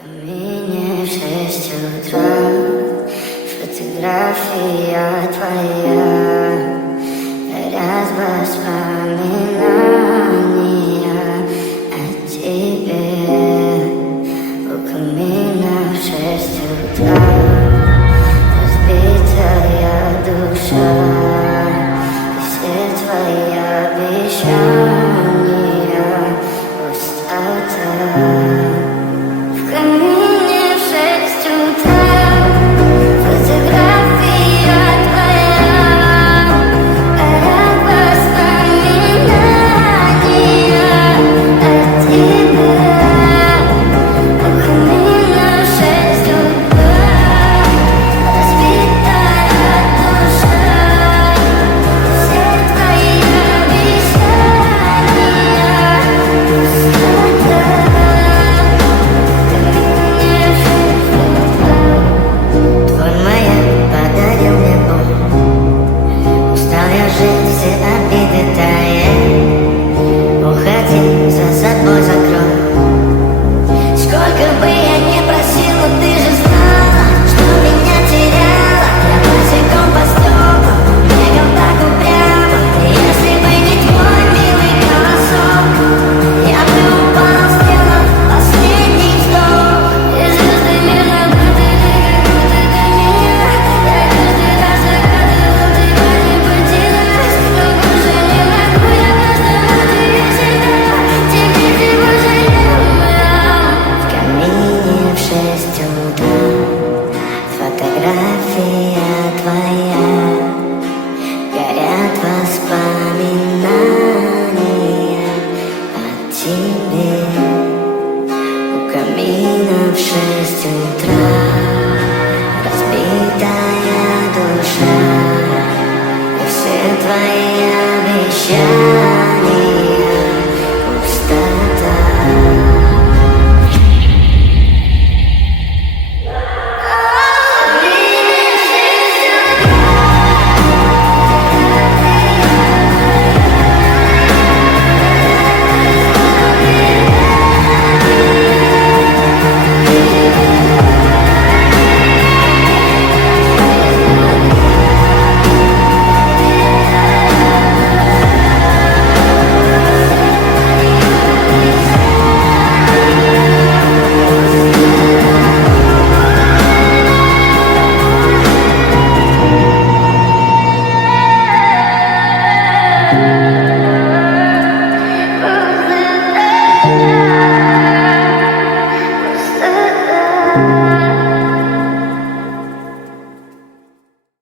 камине в 6 утра фотография твоя, горят воспоминания о тебе. У камина в 6 утра разбитая душа, и все твои обещания пустота. В камине в 6 утра фотография твоя, горят воспоминания о тебе. В камине в 6 утра разбитая душа, все твои обещания пустота. Твой маяк подарил мне боль, устал я жить, все обиды тая. Уходи, за собой закрой. Сколько бы я ни просила, ты же знала, что меня теряла. Я босиком по стеклам, бегал так упрямо. Если бы не твой милый голосок, я бы упал, сделал последний вздох. И звезды мирно были, как будто до меня. Я каждый раз загадывал, ты не потерялась. Но больше не могу я просто ради себя. Теперь ты пожалела. В камине в 6 утра фотография твоя, горят воспоминания о тебе. У камина в 6 утра разбитая душа, и все твои обещания пустота. Пустота.